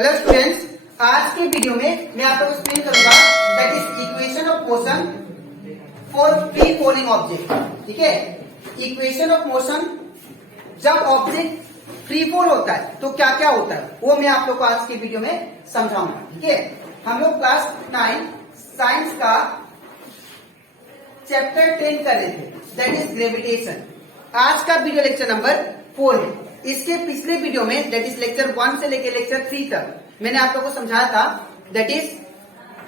Hello students, आज के video में मैं आपको एक्सप्लेन करूंगा that is equation of motion for free falling object. ठीक है, इक्वेशन ऑफ मोशन जब ऑब्जेक्ट फ्री फॉल होता है तो क्या क्या होता है वो मैं आप लोग को आज के वीडियो में समझाऊंगा। ठीक है, हम लोग क्लास 9 साइंस का चैप्टर 10 कर रहे थे दैट इज ग्रेविटेशन। आज का वीडियो लेक्चर नंबर 4 है। इसके पिछले वीडियो में दैट इज लेक्चर 1 से लेकर लेक्चर 3 तक मैंने आप लोगों को समझाया था दैट इज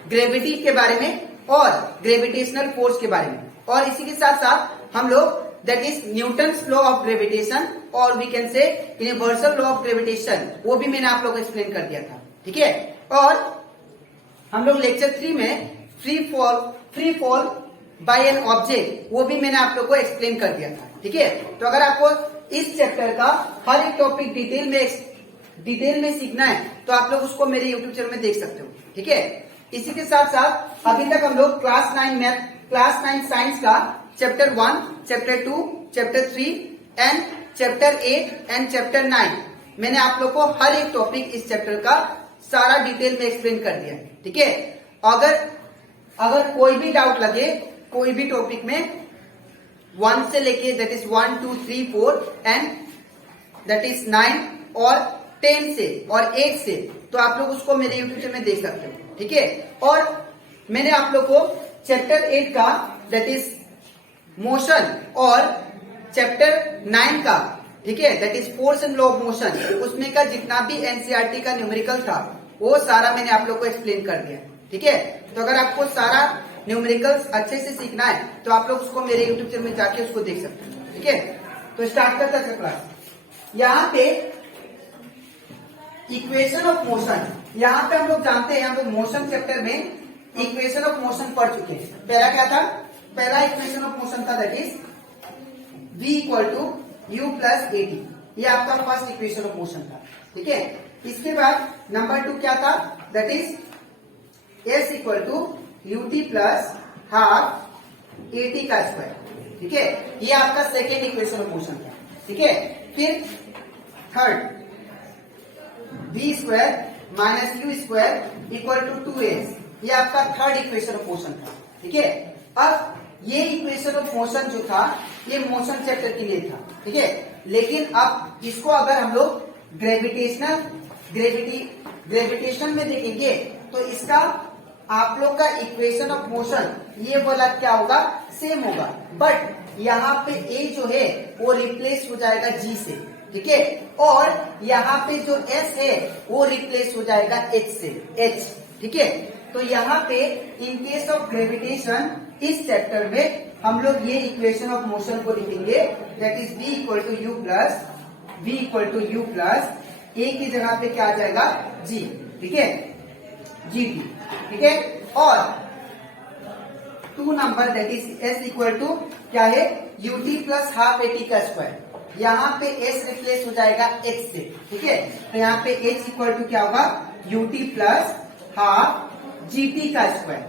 ग्रेविटी के बारे में और ग्रेविटेशनल फोर्स के बारे में, और इसी के साथ साथ हम लोग that is Newton's law of gravitation और we can say universal law of gravitation, वो भी मैंने आप लोगों को एक्सप्लेन कर दिया था। ठीक है, और हम लोग लेक्चर 3 में free fall bye an object, वो भी मैंने आप लोग को एक्सप्लेन कर दिया था। ठीक है, तो अगर आपको इस चैप्टर का हर एक टॉपिक डिटेल में सीखना है तो आप लोग उसको मेरे यूट्यूब चैनल में देख सकते हो। ठीक है, इसी के साथ साथ अभी तक हम लोग क्लास 9 साइंस का chapter 1, chapter 2, chapter 3 and chapter 8 and chapter 9 मैंने आप लोग को हर एक टॉपिक इस चैप्टर का सारा डिटेल में एक्सप्लेन कर दिया। ठीक है, अगर कोई भी डाउट लगे कोई भी टॉपिक में 1 से लेके that is 1, 2, 3, 4 and that is 9 और 10 से और 8 से, तो आप लोग उसको मेरे यूट्यूब चैनल में देख सकते हो। ठीक है, और मैंने आप लोग को चैप्टर 8 का दैट इज मोशन और चैप्टर 9 का, ठीक है, that is force and law of motion, उसमें का जितना भी एनसीईआरटी का न्यूमेरिकल था वो सारा मैंने आप लोग को एक्सप्लेन कर दिया। ठीक है, तो अगर आपको सारा न्यूमेरिकल्स अच्छे से सीखना है तो आप लोग उसको मेरे यूट्यूब चैनल में जाके उसको देख सकते हैं। ठीक है, तो स्टार्ट करता है क्लास। यहाँ पे इक्वेशन ऑफ मोशन, यहाँ पे हम लोग जानते हैं, हम लोग मोशन चैप्टर में इक्वेशन ऑफ मोशन पढ़ चुके हैं। पहला क्या था? पहला इक्वेशन ऑफ मोशन था that is v equal to U plus A T, ये आपका फर्स्ट इक्वेशन ऑफ मोशन था। ठीक है, इसके बाद नंबर 2 क्या था? That is s equal to ut plus half A T का स्क्वायर। ठीक है, ये आपका सेकेंड इक्वेशन ऑफ मोशन था। ठीक है, फिर third v square minus U square equal to 2s, ये आपका थर्ड इक्वेशन ऑफ मोशन था। ठीक है, अब ये इक्वेशन ऑफ मोशन जो था ये मोशन चैप्टर के लिए था। ठीक है, लेकिन अब इसको अगर हम लोग ग्रेविटेशन में देखेंगे तो इसका आप लोग का इक्वेशन ऑफ मोशन ये वाला क्या होगा? सेम होगा, बट यहाँ पे a जो है वो रिप्लेस हो जाएगा g से। ठीक है, और यहाँ पे जो s है वो रिप्लेस हो जाएगा h से, h। ठीक है, तो यहाँ पे इन केस ऑफ ग्रेविटेशन इस चैप्टर में हम लोग ये इक्वेशन ऑफ मोशन को लिखेंगे that is v equal to U plus a की जगह पे क्या आ जाएगा? g। ठीक है, gt। ठीक है, और 2 number that is s equal to क्या है? ut plus half A T का स्क्वायर, यहाँ पे s रिप्लेस हो जाएगा h से। ठीक है, तो यहाँ पे h इक्वल टू क्या होगा? ut प्लस हाफ gt का स्क्वायर।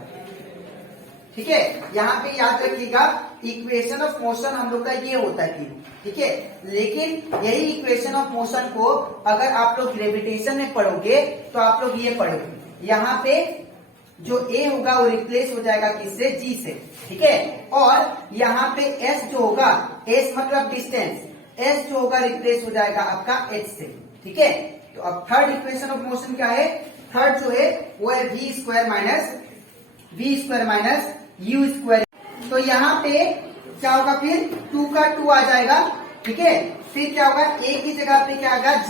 ठीक है, यहाँ पे याद रखिएगा इक्वेशन ऑफ मोशन हम लोग का ये होता है। ठीक है, लेकिन यही इक्वेशन ऑफ मोशन को अगर आप लोग ग्रेविटेशन में पढ़ोगे तो आप लोग ये पढ़ोगे, यहाँ पे जो a होगा वो रिप्लेस हो जाएगा किससे? g से। ठीक है, और यहाँ पे s जो होगा, s मतलब डिस्टेंस, s जो होगा रिप्लेस हो जाएगा आपका h से। ठीक है, तो अब थर्ड इक्वेशन ऑफ मोशन क्या है? थर्ड जो है वो है v square minus U square. तो यहाँ पे क्या होगा? फिर 2 का 2 आ जाएगा। ठीक है, फिर क्या होगा? a की जगह पे क्या आएगा? g।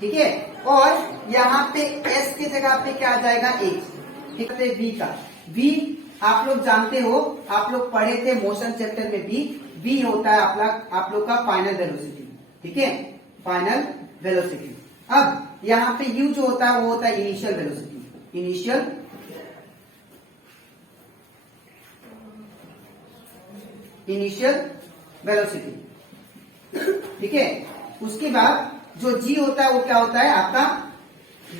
ठीक है, और यहाँ पे s की जगह पे क्या आ जाएगा? h। ठीक है, v का v आप लोग जानते हो, आप लोग पढ़े थे मोशन चैप्टर में भी, v होता है आप लोग का फाइनल वेलोसिटी। ठीक है, फाइनल वेलोसिटी। अब यहाँ पे u जो होता है वो होता है इनिशियल वेलोसिटी, इनिशियल वेलोसिटी। ठीक है, उसके बाद जो g होता है वो क्या होता है आपका?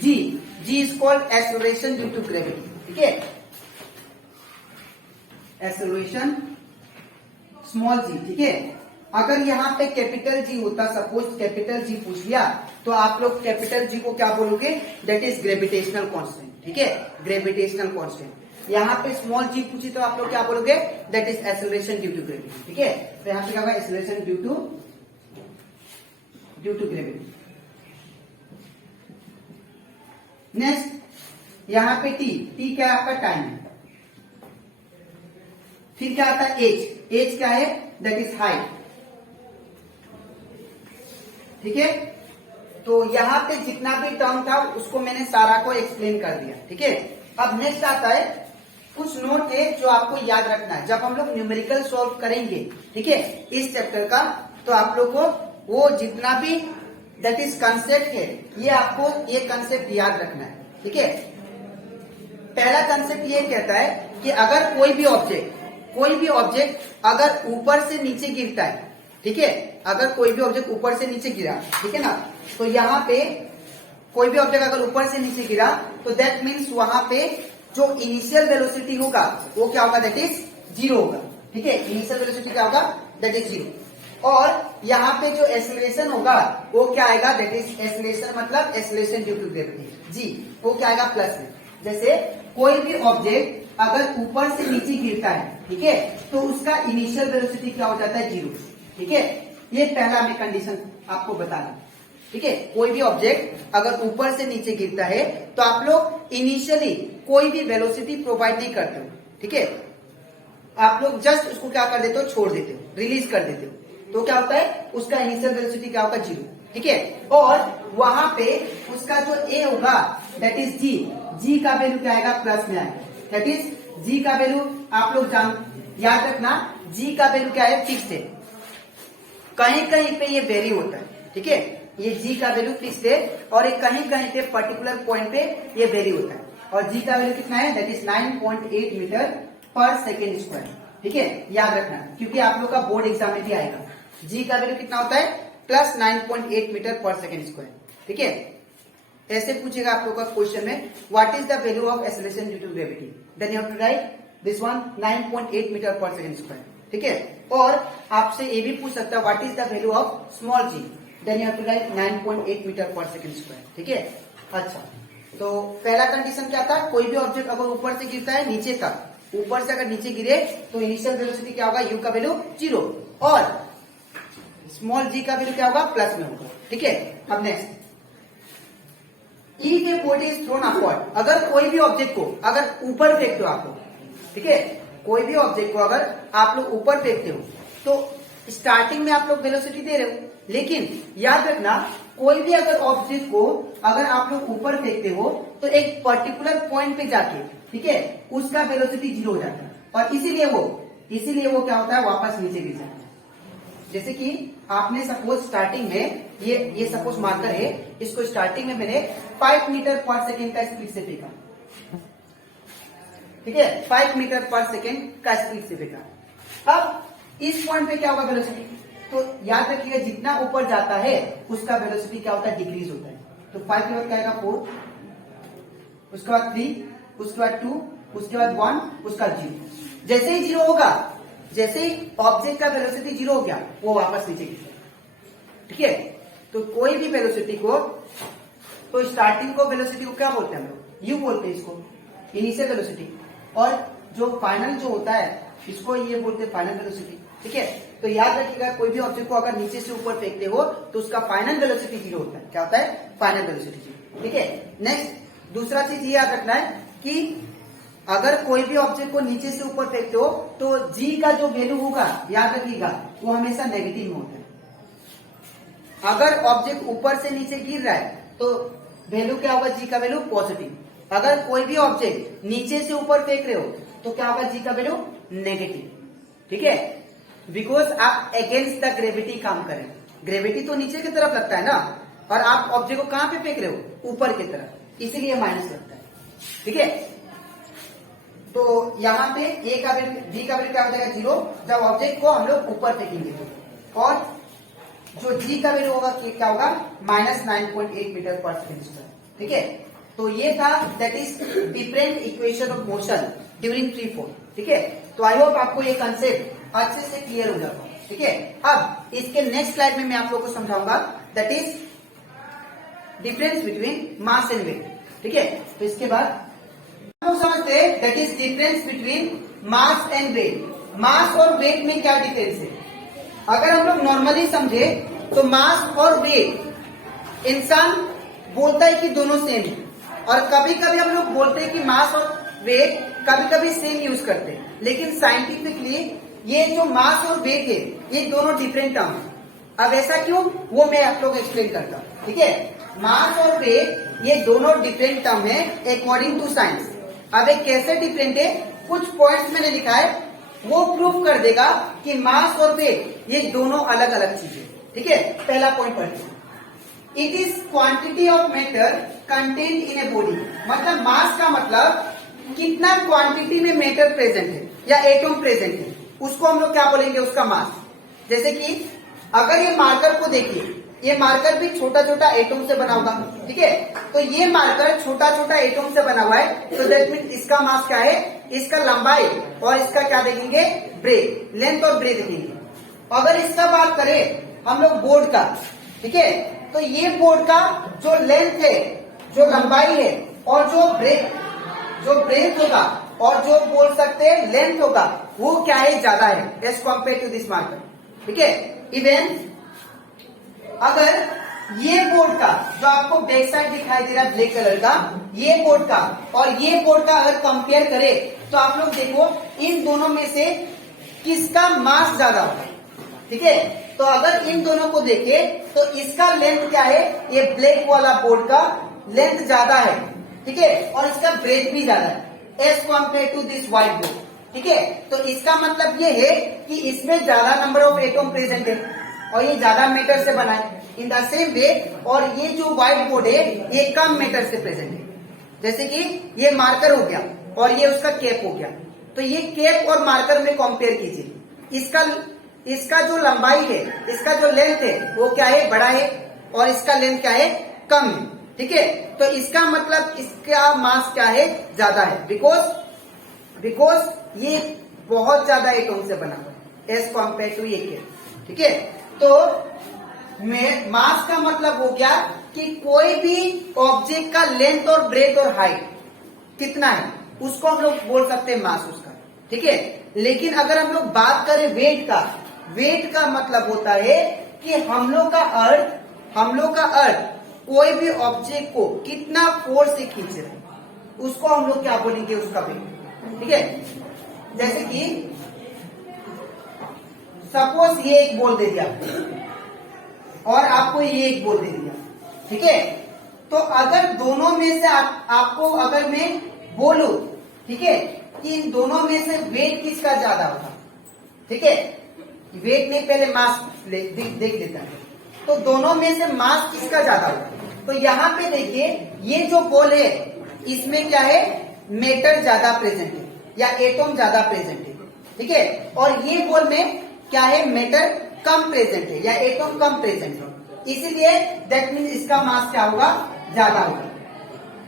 g is called acceleration due to gravity. ठीक है, एक्सेलरेशन स्मॉल g। ठीक है, अगर यहाँ पे कैपिटल जी होता, सपोज कैपिटल जी पूछ लिया, तो आप लोग कैपिटल जी को क्या बोलोगे, दैट इज ग्रेविटेशनल कांस्टेंट, ठीक है, ग्रेविटेशनल कांस्टेंट। यहाँ पे स्मॉल जी पूछी तो आप लोग क्या बोलोगे, that is acceleration due to gravity, ठीक है। तो यहाँ पे क्या होगा, acceleration due to gravity. Next यहाँ पे टी क्या है आपका, टाइम है। फिर क्या आता है, एज क्या है, दैट इज हाइट, ठीक है। तो यहाँ पे जितना भी टर्म था उसको मैंने सारा को एक्सप्लेन कर दिया, ठीक है। अब नेक्स्ट आता है कुछ नोट है जो आपको याद रखना है जब हम लोग न्यूमेरिकल सॉल्व करेंगे, ठीक है, इस चैप्टर का। तो आप लोग को वो जितना भी दैट इज कंसेप्ट है, ये आपको ये कंसेप्ट याद रखना है, ठीक है। पहला कंसेप्ट ये कहता है कि अगर कोई भी ऑब्जेक्ट अगर ऊपर से नीचे गिरता है, ठीक है, अगर कोई भी ऑब्जेक्ट ऊपर से नीचे गिरा, ठीक है ना, तो यहाँ पे कोई भी ऑब्जेक्ट अगर ऊपर से नीचे गिरा तो दैट मीन्स वहां पे जो इनिशियल वेलोसिटी होगा वो क्या होगा, दैट इज 0 होगा, ठीक है। इनिशियल वेलोसिटी क्या होगा, दैट इज 0। और यहाँ पे जो एक्सेलरेशन होगा वो क्या आएगा, दैट इज एक्सेलरेशन मतलब एक्सेलरेशन ड्यू टू ग्रेविटी, जी, वो क्या आएगा, प्लस में। जैसे कोई भी ऑब्जेक्ट अगर ऊपर से नीचे गिरता है, ठीक है, तो उसका इनिशियल वेलोसिटी क्या हो जाता है, 0, ठीक है। ये पहला हमें कंडीशन आपको बताना, ठीक है। कोई भी ऑब्जेक्ट अगर ऊपर से नीचे गिरता है तो आप लोग इनिशियली कोई भी वेलोसिटी प्रोवाइड नहीं करते हो, ठीक है। आप लोग जस्ट उसको क्या कर देते हो, छोड़ देते हो, रिलीज कर देते हो, तो क्या होता है, उसका इनिशियल वेलोसिटी क्या होगा, 0, ठीक है। और वहां पे उसका जो ए होगा दैट इज जी का वैल्यू क्या आएगा, प्लस में आएगा, दैट इज जी का वैल्यू आप लोग याद रखना, जी का वैल्यू क्या है, फिक्स है। कहीं कहीं पे ये वेरी होता है, ठीक है, ये जी का वैल्यू फिक्स है और ये कहीं कहीं पे पर्टिकुलर पॉइंट पे ये वेरी होता है। और जी का वैल्यू कितना है, that is 9.8 metre per second square, ठीक है, याद रखना, क्योंकि आप लोग का बोर्ड एग्जाम में भी आएगा। जी का वैल्यू कितना होता है, plus 9.8 metre per second square, ठीक है। ऐसे पूछेगा आप लोग का क्वेश्चन में, what is the value of acceleration due to gravity, then you have to write this one 9.8 metre per second square, ठीक है। और आपसे ये भी पूछ सकता है, what is the value of small G, then you have to write 9.8 metre per second square, ठीक है। अच्छा, तो पहला कंडीशन क्या था, कोई भी ऑब्जेक्ट अगर ऊपर से गिरता है नीचे तक, ऊपर से अगर नीचे गिरे तो इनिशियल वेलोसिटी क्या होगा, यू का वैल्यू 0 और स्मॉल जी का वैल्यू क्या होगा, प्लस में होगा, ठीक है। अब नेक्स्ट, ई के बॉडी इज थ्रोन अपवर्ड, अगर कोई भी ऑब्जेक्ट को अगर ऊपर फेंकते हो आप लोग, ठीक है, कोई भी ऑब्जेक्ट को अगर आप लोग ऊपर फेंकते हो तो स्टार्टिंग में आप लोग वेलोसिटी दे रहे हो, लेकिन याद रखना कोई भी अगर ऑब्जेक्ट को अगर आप लोग ऊपर फेंकते हो तो एक पर्टिकुलर पॉइंट पे जाके, ठीक है, उसका वेलोसिटी 0 हो जाता है और इसीलिए वो क्या होता है, वापस नीचे गिर जाता है। जैसे कि आपने सपोज स्टार्टिंग में ये सपोज मार्कर है, इसको स्टार्टिंग में मैंने 5 मीटर पर सेकेंड का स्पीड से फेंका, ठीक है, 5 मीटर पर सेकेंड का स्पीड से फेंका। अब इस पॉइंट पे क्या होगा वेलोसिटी, तो याद रखिएगा जितना ऊपर जाता है उसका वेलोसिटी क्या होता है, डिक्रीज होता है। तो 5 के बाद क्या आएगा, 4, उसके बाद 3, उसके बाद 2, उसके बाद 1, उसका 0। जैसे ही 0 होगा, जैसे ही ऑब्जेक्ट का वेलोसिटी 0 हो गया, वो वापस नीचे गिर जाएगा, ठीक है। तो कोई भी वेलोसिटी को, तो स्टार्टिंग को वेलोसिटी को क्या बोलते हैं हम लोग, यू बोलते हैं इसको, इनिशियल वेलोसिटी, और जो फाइनल जो होता है इसको ये बोलते हैं फाइनल वेलोसिटी, ठीक है। तो याद रखिएगा कोई भी ऑब्जेक्ट को अगर नीचे से ऊपर फेंकते हो तो उसका फाइनल वेलोसिटी 0 होता है, क्या होता है, फाइनल वेलोसिटी 0, ठीक है। नेक्स्ट दूसरा चीज ये याद रखना है कि अगर कोई भी ऑब्जेक्ट को नीचे से ऊपर फेंकते हो तो जी का जो वैल्यू होगा, याद रखिएगा, वो हमेशा नेगेटिव में होता है। अगर ऑब्जेक्ट ऊपर से नीचे गिर रहा है तो वैल्यू क्या होगा, जी का वैल्यू पॉजिटिव। अगर कोई भी ऑब्जेक्ट नीचे से ऊपर फेंक रहे हो तो क्या होगा, जी का वैल्यू नेगेटिव, ठीक है। बिकॉज आप अगेंस्ट द ग्रेविटी काम करें, ग्रेविटी तो नीचे की तरफ लगता है ना, और आप ऑब्जेक्ट को कहां पे फेंक रहे हो, ऊपर की तरफ, इसीलिए माइनस लगता है, ठीक है। तो यहाँ पे ए का वैल्यू, बी का वैल्यू क्या हो जाएगा, 0, जब ऑब्जेक्ट को हम लोग ऊपर फेंकेंगे तो। और जो जी का वैल्यू होगा क्या होगा, -9.8 मीटर पर सेकेंड स्क्वायर, ठीक है। तो ये था that is different equation of motion during free fall, ठीक है। तो आई होप आपको ये कंसेप्ट अच्छे से क्लियर हो जाता है। ठीक है। अब इसके नेक्स्ट स्लाइड में मैं आप लोगों को समझाऊंगा that is difference between mass and weight, ठीक है। तो इसके बाद हम लोग समझते हैं that is difference between mass and weight. Mass और वेट में क्या डिफरेंस है? अगर हम लोग नॉर्मली समझे तो मास और वेट इंसान बोलता है कि दोनों सेम है, और कभी कभी हम लोग बोलते हैं कि मास और वेट कभी कभी सेम यूज करते हैं, लेकिन साइंटिफिकली ये जो मास और वेट है ये दोनों डिफरेंट टर्म है। अब ऐसा क्यों, वो मैं आप लोग एक्सप्लेन करता हूँ, ठीक है। मास और वेट ये दोनों डिफरेंट टर्म है अकॉर्डिंग टू साइंस। अब एक कैसे डिफरेंट है, कुछ पॉइंट्स मैंने लिखा है, वो प्रूव कर देगा कि मास और वेट ये दोनों अलग अलग चीजें, ठीक है। पहला पॉइंट पढ़ते हैं, it is quantity of matter content in a body. मतलब मास का मतलब कितना क्वांटिटी में मैटर प्रेजेंट है या एटम प्रेजेंट है, उसको हम लोग क्या बोलेंगे, उसका मास। जैसे कि अगर ये मार्कर को देखिए, ये मार्कर भी छोटा छोटा एटम से बना होगा, ठीक है। तो ये मार्कर छोटा छोटा एटम से बना हुआ है, तो दैट मीन इसका मास क्या है, इसका लंबाई और इसका क्या देखेंगे, ब्रेथ, लेंथ और ब्रेथ देखेंगे। अगर इसका बात करें हम लोग बोर्ड का, ठीक है, तो ये बोर्ड का जो लेंथ है, जो लंबाई है और जो ब्रेथ होगा और जो बोल सकते हैं लेंथ होगा, वो क्या है, ज्यादा है as compare to this marker, ठीक है। इवन अगर ये बोर्ड का जो आपको बैक साइड दिखाई दे रहा है ब्लैक कलर का, ये बोर्ड का और ये बोर्ड का अगर कंपेयर करें तो आप लोग देखो इन दोनों में से किसका मास ज्यादा होगा, ठीक है। तो अगर इन दोनों को देखें तो इसका लेंथ क्या है, ये ब्लैक वाला बोर्ड का लेंथ ज्यादा है, ठीक है, और इसका ब्रेथ भी ज्यादा है as compare to this white board, ठीक है। तो इसका मतलब ये है कि इसमें ज्यादा नंबर ऑफ एटम प्रेजेंट है और ये ज्यादा मैटर से बना है। इन द सेम वे, और ये जो व्हाइट बोर्ड है ये कम मैटर से प्रेजेंट है। जैसे कि ये मार्कर हो गया और ये उसका कैप हो गया, तो ये कैप और मार्कर में कंपेयर कीजिए, इसका जो लंबाई है, इसका जो लेंथ है वो क्या है, बड़ा है, और इसका लेंथ क्या है, कम है, ठीक है। तो इसका मतलब इसका मास क्या है, ज्यादा है, बिकॉज ये बहुत ज्यादा एटम से बना हुआ है एज कम्पेयर टू ये कैप, ठीक है। तो मास का मतलब हो गया कि कोई भी ऑब्जेक्ट का लेंथ और ब्रेथ और हाइट कितना है, उसको हम लोग बोल सकते हैं मास उसका, ठीक है। लेकिन अगर हम लोग बात करें वेट का मतलब होता है कि हम लोग का अर्थ कोई भी ऑब्जेक्ट को कितना फोर्स से खींच रहे हैं, उसको हम लोग क्या बोलेंगे, उसका वेट, ठीक है। जैसे कि सपोज ये एक बॉल दे दिया और आपको ये एक बॉल दे दिया, ठीक है। तो अगर दोनों में से आपको अगर मैं बोलूं, ठीक है, कि इन दोनों में से वेट किसका ज्यादा होगा, ठीक है, वेट नहीं पहले मास देख लेता है, तो दोनों में से मास किसका ज्यादा होगा। तो यहाँ पे देखिए ये जो बॉल है इसमें क्या है, मैटर ज्यादा प्रेजेंट है या एटम ज्यादा प्रेजेंट है, ठीक है। और ये बॉल में क्या है, मैटर कम प्रेजेंट है या एटम कम प्रेजेंट है, इसीलिए दैट मीन इसका मास क्या होगा, ज्यादा होगा,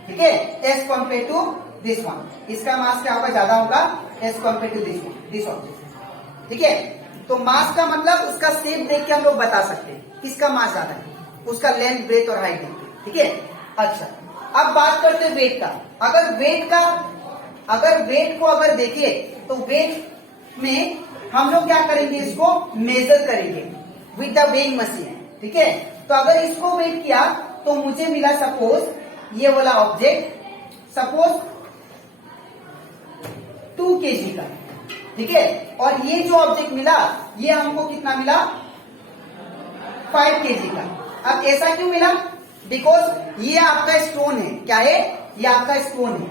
ठीक है, as compare to this one. इसका मास क्या होगा, ज्यादा होगा as compare to this object, ठीक है। तो मास का मतलब उसका शेप देख के हम लोग बता सकते हैं किसका मास ज्यादा है, उसका लेंथ, ब्रेथ और हाइट देख के, ठीक है। अच्छा, अब बात करते हैं वेट का। अगर वेट को अगर देखिए तो वेट में हम लोग क्या करेंगे, इसको मेजर करेंगे विद द वेइंग मशीन, ठीक है। तो अगर इसको वेट किया तो मुझे मिला सपोज ये वाला ऑब्जेक्ट सपोज 2 kg का, ठीक है, और ये जो ऑब्जेक्ट मिला ये हमको कितना मिला, 5 kg का। अब ऐसा क्यों मिला, बिकॉज ये आपका स्टोन है, क्या है, ये आपका स्टोन है,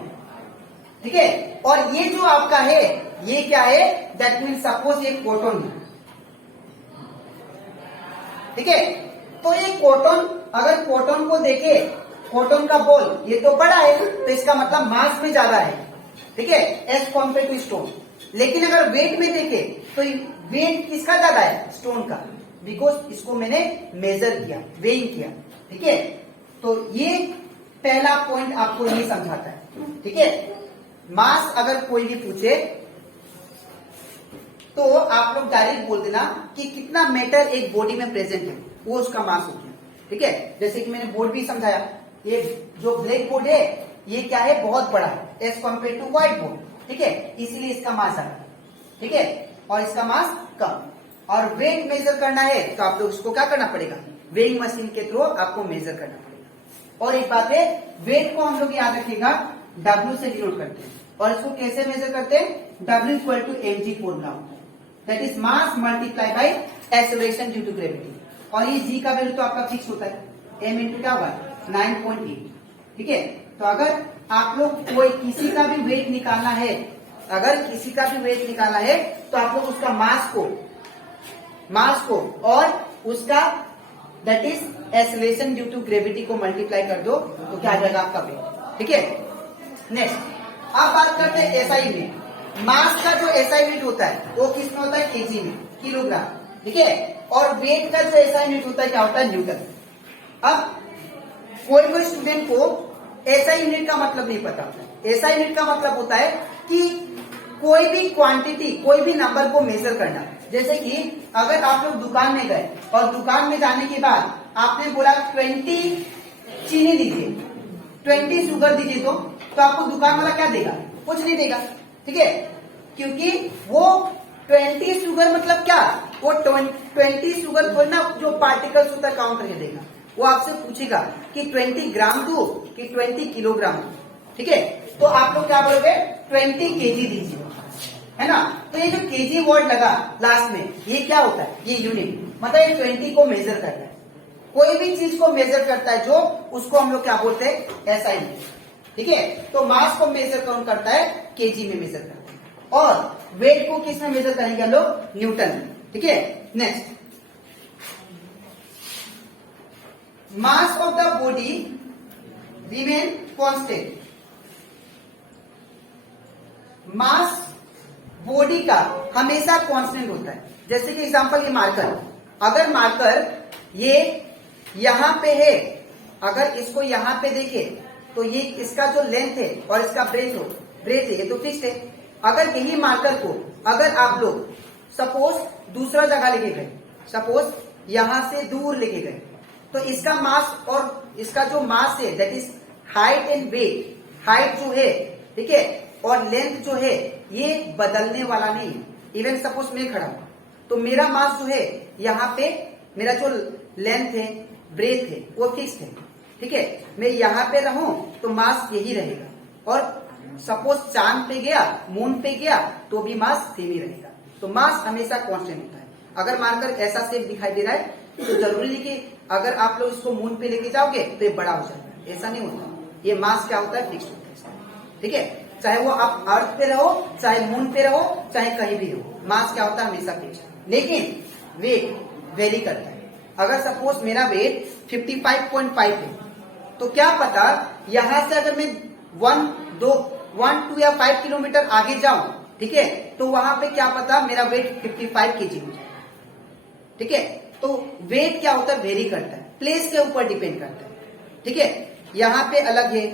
ठीक है, और ये जो आपका है ये क्या है, दैट मीन सपोज ये कॉटन है, ठीक है। तो ये कॉटन, अगर कॉटन को देखे, कॉटन का बॉल ये तो बड़ा है, तो इसका मतलब मास में ज्यादा है, ठीक है, एज कम्पेयर टू स्टोन। लेकिन अगर वेट में देखे तो वेट किसका ज्यादा है, स्टोन का, बिकॉज इसको मैंने मेजर किया, वेइंग किया, ठीक है। तो ये पहला पॉइंट आपको ये समझाता है, ठीक है। मास अगर कोई भी पूछे तो आप लोग डायरेक्ट बोल देना कि कितना मैटर एक बॉडी में प्रेजेंट है, वो उसका मास हो गया। ठीक है, जैसे कि मैंने बोर्ड भी समझाया, ये जो ब्लैक बोर्ड है ये क्या है, बहुत बड़ा है as compare to white board. ठीक है, इसीलिए इसका मास आता है। ठीक है, और इसका मास कम। और वेट मेजर करना है तो आप लोग इसको क्या करना पड़ेगा, वेइंग मशीन के थ्रू आपको मेजर करना पड़ेगा। और एक बात है, वेट को हम लोग याद रखिएगा W से डिनोट करते हैं, और इसको कैसे मेजर करते हैं, W equal to mg formula होता है, that is mass multiply by acceleration due to gravity. और ये g का वैल्यू तो आपका फिक्स होता है, m इंटू क्या होगा 9.8। ठीक है, तो अगर आप लोग कोई किसी का भी वेट निकालना है, अगर किसी का भी वेट निकालना है तो आप लोग उसका मास को और उसका that is acceleration due to gravity को मल्टीप्लाई कर दो तो क्या आ जाएगा आपका वेट। ठीक है, नेक्स्ट अब बात करते हैं एसआई यूनिट। मास का जो एसआई यूनिट होता है वो किस में होता है, केजी में, किलोग्राम। ठीक है, और वेट का जो एसआई यूनिट होता है क्या होता है, न्यूटन। अब कोई स्टूडेंट को एसआई यूनिट का मतलब नहीं पता होता। एसआई यूनिट का मतलब होता है कि कोई भी क्वांटिटी, कोई भी नंबर को मेजर करना। जैसे कि अगर आप लोग दुकान में गए और दुकान में जाने के बाद आपने बोला 20 चीनी दीजिए, 20 शुगर दीजिए, तो आपको दुकान वाला क्या देगा, कुछ नहीं देगा। ठीक है, क्योंकि वो 20 शुगर मतलब क्या, वो 20 शुगर थोड़ी ना जो पार्टिकल्स होता है काउंट करके देगा, वो आपसे पूछेगा कि 20 ग्राम दो कि 20 किलोग्राम दो। ठीक है, तो आप लोग क्या बोलोगे, 20 केजी दीजिए, है ना। तो ये जो केजी वर्ड लगा लास्ट में, ये क्या होता है, ये यूनिट, मतलब ये 20 को मेजर करता है। कोई भी चीज को मेजर करता है जो, उसको हम लोग क्या बोलते हैं, एसआई यूनिट। ठीक है, तो मास को मेजर कौन करता है, केजी में मेजर करता है। और वेट को किस में मेजर करेंगे हम लोग, न्यूटन में। ठीक है, next mass of the body remain constant. Mass body का हमेशा कांस्टेंट होता है। जैसे कि एग्जांपल ये मार्कर, अगर मार्कर ये यहां पे है, अगर इसको यहां पे देखे तो ये इसका जो लेंथ है और इसका ब्रेथ है, ये तो फिक्स्ड है। अगर यही मार्कर को अगर आप लोग सपोज दूसरा जगह लेके गए, सपोज यहां से दूर लेके गए, तो इसका मास और इसका जो मास है that is height and weight, height जो है, ठीक है, और लेंथ जो है ये बदलने वाला नहीं है। इवन सपोज मैं खड़ा हूं तो मेरा मास जो है यहाँ पे, मेरा जो लेंथ है, ब्रेथ है, वो फिक्स्ड है। ठीक है, मैं यहाँ पे रहूं तो मास यही रहेगा, और सपोज चांद पे गया, मून पे गया तो भी मास सेम ही रहेगा। तो मास हमेशा कांस्टेंट होता है। अगर मार्कर ऐसा शेप दिखाई दे रहा है तो जरूरी नहीं कि अगर आप लोग इसको मून पे लेके जाओगे तो ये बड़ा हो जाएगा, ऐसा नहीं होता। ये मास क्या होता है, फिक्स होता है। ठीक है, चाहे वो आप अर्थ पे रहो, चाहे मून पे रहो, चाहे कहीं भी रहो, मास क्या होता है, हमेशा फिक्स। लेकिन वेट वेरी करता है। अगर सपोज मेरा वेट 55.5 है तो क्या पता यहां से अगर मैं 1, 2 या 5 किलोमीटर आगे जाऊं, ठीक है, तो वहां पे क्या पता मेरा वेट 55 केजी हो जाए। ठीक है, तो वेट क्या होता है, वेरी करता है, प्लेस के ऊपर डिपेंड करता है। ठीक है, यहाँ पे अलग है,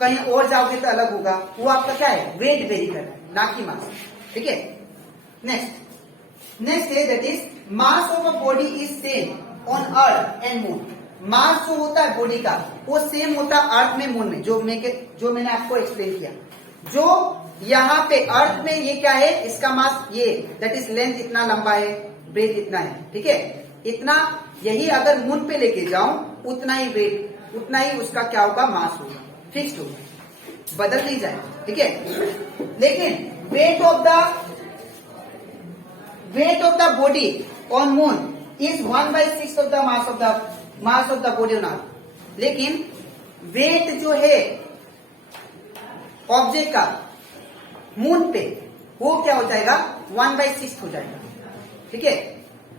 कहीं और जाओगे तो अलग होगा, वो आपका क्या है, वेट वेरी कर रहा है, ना कि मास। ठीक है, नेक्स्ट है that is mass of a body is same on earth and moon. Mass जो होता है बॉडी का वो सेम होता है अर्थ में, मून में, जो मैंने आपको एक्सप्लेन किया। जो यहाँ पे अर्थ में ये क्या है, इसका मास ये दैट इज लेंथ इतना लंबा है, ब्रेथ इतना है। ठीक है, इतना, यही अगर मून पे लेके जाऊं उतना ही वेट, उतना ही उसका क्या होगा, मास होगा, फिक्स्ड होगा, बदल नहीं जाएगा। ठीक है, लेकिन weight of the body on moon is 1/6 of the mass of the body on earth. लेकिन वेट जो है ऑब्जेक्ट का मून पे वो क्या हो जाएगा, 1/6 हो जाएगा। ठीक है,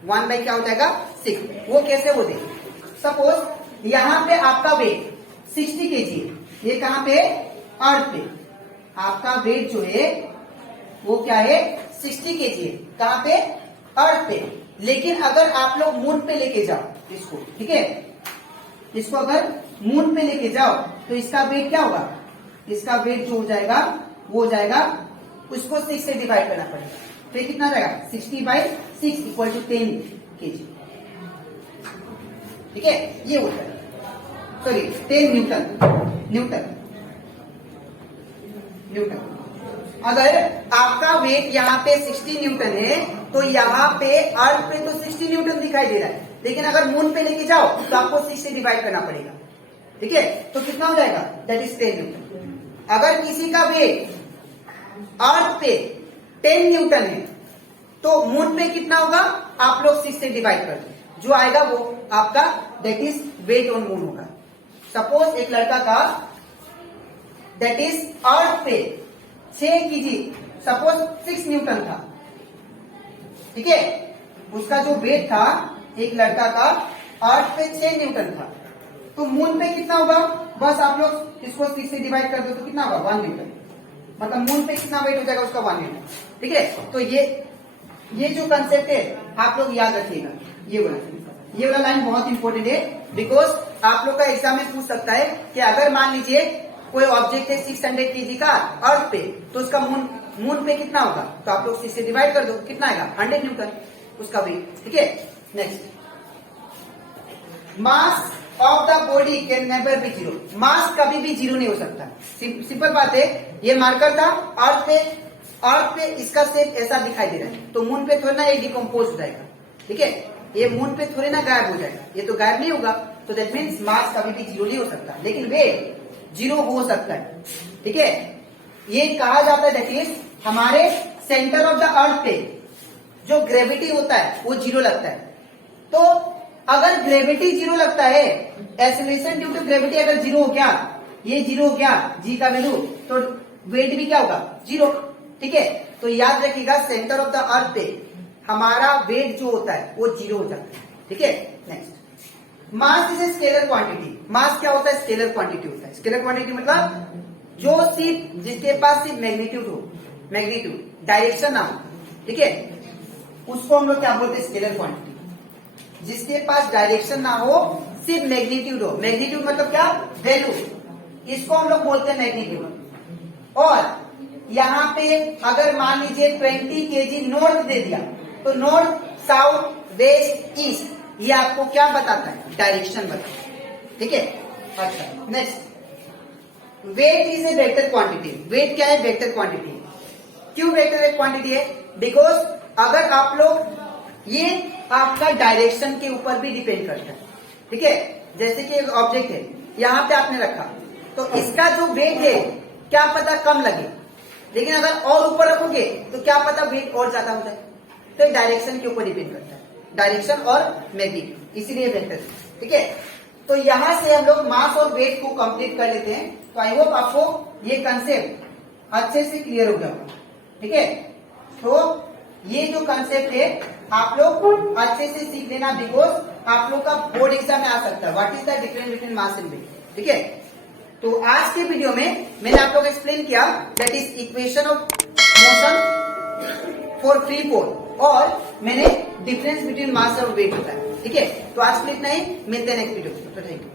1 क्या हो जाएगा, 6। वो कैसे हो देगा, सपोज यहाँ पे आपका वेट 60 केजी है, ये कहाँ पे, अर्थ पे आपका वेट जो है वो क्या है, 60 केजी है, कहाँ पे, अर्थ पे। लेकिन अगर आप लोग मून पे लेके जाओ इसको, ठीक है, इसको अगर मून पे लेके जाओ तो इसका वेट क्या होगा, इसका वेट जो हो जाएगा वो हो जाएगा, उसको 6 से डिवाइड करना पड़ेगा। तो ये कितना रहेगा 60/6 इक्वल टू 10 kg। ठीक है, ये होता है, सॉरी 10 न्यूटन। अगर आपका वेट यहाँ पे 60 न्यूटन है तो यहाँ पे अर्थ पे तो 60 न्यूटन दिखाई दे रहा है, लेकिन अगर मून पे लेके जाओ तो आपको 6 से डिवाइड करना पड़ेगा। ठीक है, तो कितना हो जाएगा, दैट इज 10 न्यूटन। अगर किसी का वेट अर्थ पे 10 न्यूटन है तो मून पे कितना होगा, आप लोग 6 से डिवाइड कर दो, जो आएगा वो आपका that is weight on moon होगा। सपोज एक लड़का का दैट इज अर्थ पे 6 kg, सपोज 6 न्यूटन था। ठीक है, उसका जो वेट था एक लड़का का अर्थ पे 6 न्यूटन था, तो मून पे कितना होगा, बस आप लोग इसको 6 से डिवाइड कर दो तो कितना होगा 1 न्यूटन, मतलब मून पे कितना वेट हो जाएगा उसका 1 न्यूटन। ठीक है, तो ये जो कंसेप्ट है आप लोग याद रखिएगा। ये वाला लाइन बहुत इंपॉर्टेंट है, बिकॉज आप लोग का एग्जाम में पूछ सकता है कि अगर मान लीजिए कोई ऑब्जेक्ट है 600 kg का अर्थ पे, तो उसका मून पे कितना होगा, तो आप लोग 6 से डिवाइड कर दो, कितना आएगा 100 न्यूटन उसका वेट। ठीक है, next, mass of the body can never be zero. Mass कभी भी जीरो नहीं हो सकता, सिंपल बात है। ये मार्कर था अर्थ पे इसका शेप ऐसा दिखाई दे रहा है, तो मून पे थोड़ा ना ये डिकम्पोज हो जाएगा। ठीक है, ये मून पे थोड़े ना गायब हो जाएगा, ये तो गायब नहीं होगा, तो दैट मीन्स मास कभी भी जीरो नहीं हो सकता, लेकिन वेट जीरो हो सकता है। ठीक है, ये कहा जाता है दैट इज हमारे सेंटर ऑफ द अर्थ पे जो ग्रेविटी होता है वो जीरो लगता है। तो अगर ग्रेविटी जीरो लगता है, एक्सेलरेशन ड्यू टू ग्रेविटी अगर जीरो हो गया, ये जीरो हो गया जी का वैल्यू, तो वेट भी क्या होगा जीरो। ठीक है, तो याद रखिएगा सेंटर ऑफ द अर्थ पे हमारा वेट जो होता है वो जीरो हो जाता है। ठीक है, next, mass is a scalar quantity. Mass क्या होता है, स्केलर क्वांटिटी होता है। स्केलर क्वांटिटी मतलब जो सिर्फ जिसके पास सिर्फ मैग्नीट्यूड डायरेक्शन ना हो, ठीक है, उसको हम लोग क्या बोलते हैं, स्केलर क्वांटिटी। जिसके पास डायरेक्शन ना हो, सिर्फ मैग्नीट्यूड हो, मैग्नीट्यूड मतलब क्या, वैल्यू, इसको हम लोग बोलते हैं मैग्नीट्यूड। और यहाँ पे अगर मान लीजिए 20 kg नॉर्थ दे दिया, तो नॉर्थ, साउथ, वेस्ट, ईस्ट, ये आपको क्या बताता है, डायरेक्शन बताता है। ठीक है, अच्छा, next, weight is a vector quantity. Weight क्या है, वेक्टर क्वांटिटी। क्यों वेक्टर क्वांटिटी है, बिकॉज अगर आप लोग, ये आपका डायरेक्शन के ऊपर भी डिपेंड करता है। ठीक है, जैसे कि एक ऑब्जेक्ट है यहाँ पे आपने रखा, तो इसका जो वेट है क्या पता कम लगे, लेकिन अगर और ऊपर रखोगे तो क्या पता वेट और ज्यादा हो जाए। तो डायरेक्शन के ऊपर डिपेंड करता है, डायरेक्शन और मैग्नीट्यूड, इसीलिए वेक्टर। ठीक है, तो यहां से हम लोग मास और वेट को कंप्लीट कर लेते हैं। तो आई होप आपको ये कंसेप्ट अच्छे से क्लियर हो गया होगा। ठीक है, तो ये जो कंसेप्ट है आप लोग अच्छे से सीख लेना, बिकॉज आप लोग का बोर्ड एग्जाम में आ सकता है, what is the difference between mass and weight. ठीक है, तो आज के वीडियो में मैंने आप लोग को एक्सप्लेन किया that is equation of motion for free fall, और मैंने डिफरेंस बिटवीन मास और वेट होता है। ठीक है, तो आज के लिए इतना ही, मिलते हैं नेक्स्ट वीडियो में। तो थैंक यू।